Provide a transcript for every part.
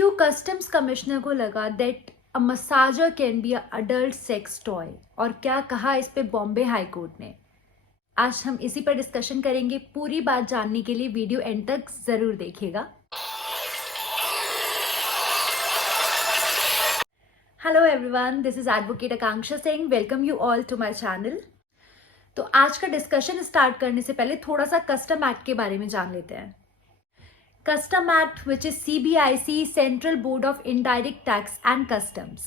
क्यों customs commissioner को लगा that a massager can be a adult sex toy, और क्या कहा इस पे बॉम्बे हाई कोर्ट ने। आज हम इसी पर डिस्कशन करेंगे। पूरी बात जानने के लिए वीडियो एंड तक जरूर देखिएगा। Hello everyone, this is advocate Akanksha Singh. Welcome you all to my channel. तो आज का डिस्कशन स्टार्ट करने से पहले थोड़ा सा कस्टम एक्ट के बारे में जान लेते हैं। Custom Act, which is CBIC, Central Board of Indirect Tax and Customs.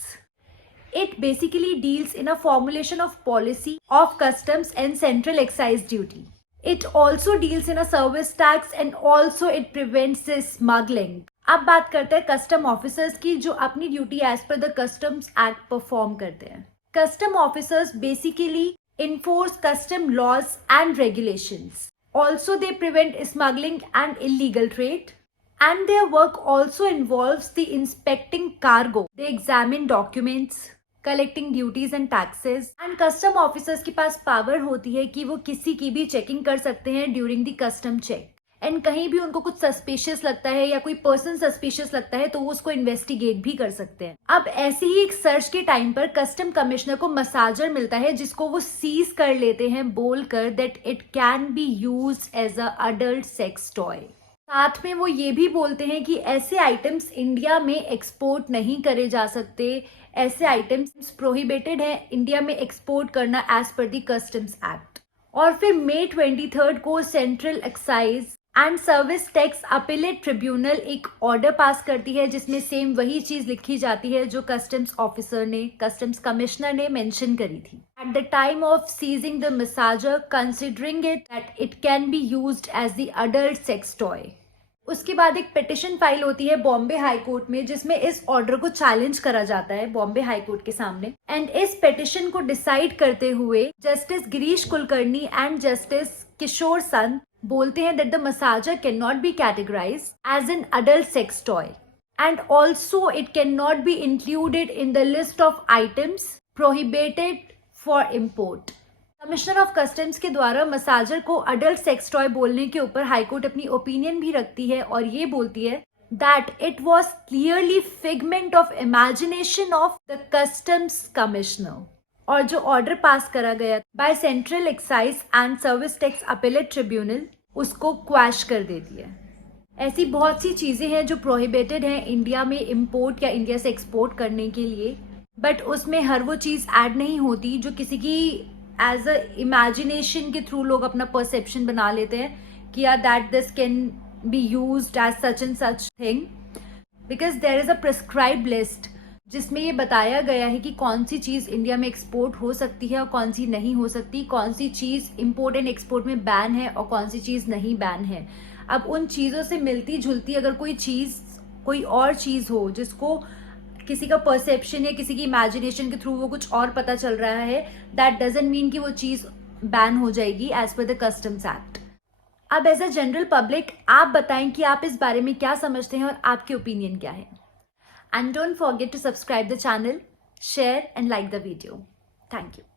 It basically deals in a formulation of policy of customs and central excise duty. It also deals in a service tax and also it prevents the smuggling. अब बात करते हैं custom officers की, जो अपनी duty as per the customs act perform करते हैं। Custom officers basically enforce custom laws and regulations. Also, they prevent smuggling and illegal trade. And their work also involves the inspecting cargo. They examine documents, collecting duties and taxes. And custom officers के पास power होती है कि वो किसी की भी checking कर सकते हैं during the custom check. And कहीं भी उनको कुछ सस्पिशियस लगता है या कोई पर्सन सस्पिशियस लगता है तो वो उसको इन्वेस्टिगेट भी कर सकते हैं। अब ऐसे ही एक सर्च के टाइम पर कस्टम कमिश्नर को मसाजर मिलता है, जिसको वो सीज कर लेते हैं बोलकर that it can be used as a adult sex toy. साथ में वो ये भी बोलते हैं कि ऐसे आइटम्स इंडिया में एक्सपोर्ट नहीं करे जा सकते, ऐसे आइटम्स प्रोहिबिटेड है इंडिया में एक्सपोर्ट करना as per the customs act. और फिर मई 23 को central excise and service tax appellate tribunal एक ऑर्डर पास करती है, जिसमें सेम वही चीज लिखी जाती है जो कस्टम्स ऑफिसर ने, कस्टम्स कमिश्नर ने मेंशन करी थी। At the time of seizing the massager, considering it that it can be used as the adult sex toy. उसके बाद एक पिटिशन फाइल होती है बॉम्बे हाई कोर्ट में, जिसमें इस ऑर्डर को चैलेंज करा जाता है बॉम्बे हाई कोर्ट के सामने। एंड इस पिटिशन को डिसाइड करते हुए justice Girish Kulkarni and justice Kishore Sant बोलते हैं that the massager cannot be categorized as an adult sex toy and also it cannot be included in the list of items prohibited for import. Commissioner of customs के द्वारा massager को adult sex toy बोलने के ऊपर high court अपनी opinion भी रखती है और ये बोलती है that it was clearly figment of imagination of the customs commissioner. और जो ऑर्डर पास करा गया by central excise and service tax appellate tribunal उसको क्वैश कर देती है। ऐसी बहुत सी चीजें हैं जो प्रोहिबिटेड हैं इंडिया में इंपोर्ट या इंडिया से एक्सपोर्ट करने के लिए, बट उसमें हर वो चीज ऐड नहीं होती जो किसी की एज अ इमेजिनेशन के थ्रू लोग अपना परसेप्शन बना लेते हैं कि यार that this can be used as such and such thing, because there is a prescribe list जिसमें ये बताया गया है कि कौन सी चीज़ इंडिया में एक्सपोर्ट हो सकती है और कौन सी नहीं हो सकती, कौन सी चीज़ इंपोर्ट एंड एक्सपोर्ट में बैन है और कौन सी चीज़ नहीं बैन है। अब उन चीज़ों से मिलती जुलती अगर कोई चीज़ कोई और चीज़ हो जिसको किसी का परसेप्शन या किसी की इमेजिनेशन के थ्रू वो कुछ और पता चल रहा है, दैट डजंट मीन कि वो चीज़ बैन हो जाएगी as per the customs act. अब एज अ जनरल पब्लिक आप बताएं कि आप इस बारे में क्या समझते हैं और आपकी ओपिनियन क्या है। And don't forget to subscribe the channel, share and like the video. Thank you.